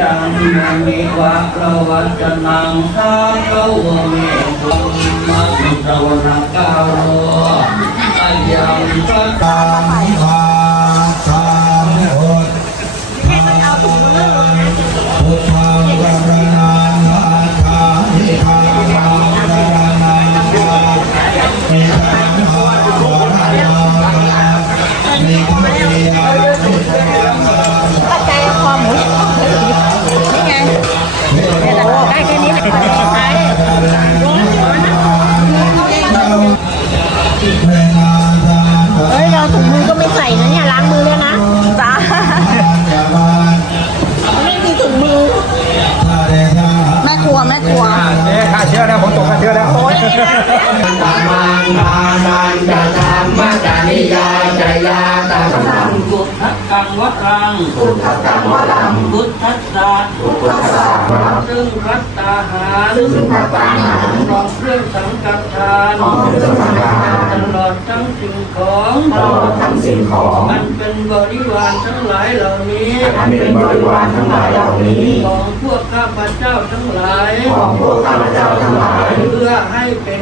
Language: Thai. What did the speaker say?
ยังมิวะประวัตนังทาเกวเมตุมั เฮ้ยเราถุงมือก็ไม่ใส่นะเนี่ยล้างมือแล้วนะจ้าอย่ามาไม่มีถุงมือถ้าเดชะแม่ครัวแม่ครัวเอ๊ะฆ่าเชื้อแล้วผมตกฆ่าเชื้อแล้วโอ้ยตัมมังนานันจะธรรมจานิยาจยาตัมมังพุทธักังวรังพุทธักังวรังพุทธัสสะพุทธัสสะซึ่งพัตตาหารซึ่งพัตตาหารของเครื่องสังกัดทานของเครื่องสังกัดทานตลอดทั้งสิ่ง ของตลอดทั้งสิ่งของอันเป็นบริวารทั้งหลายเหล่านี้อันเป็นบริวารทั้งหลายเหล่านี้ของพวกข้าพเจ้าทั้งหลายของพวกข้าพเจ้าทั้งหลายเพื่อให้เป็น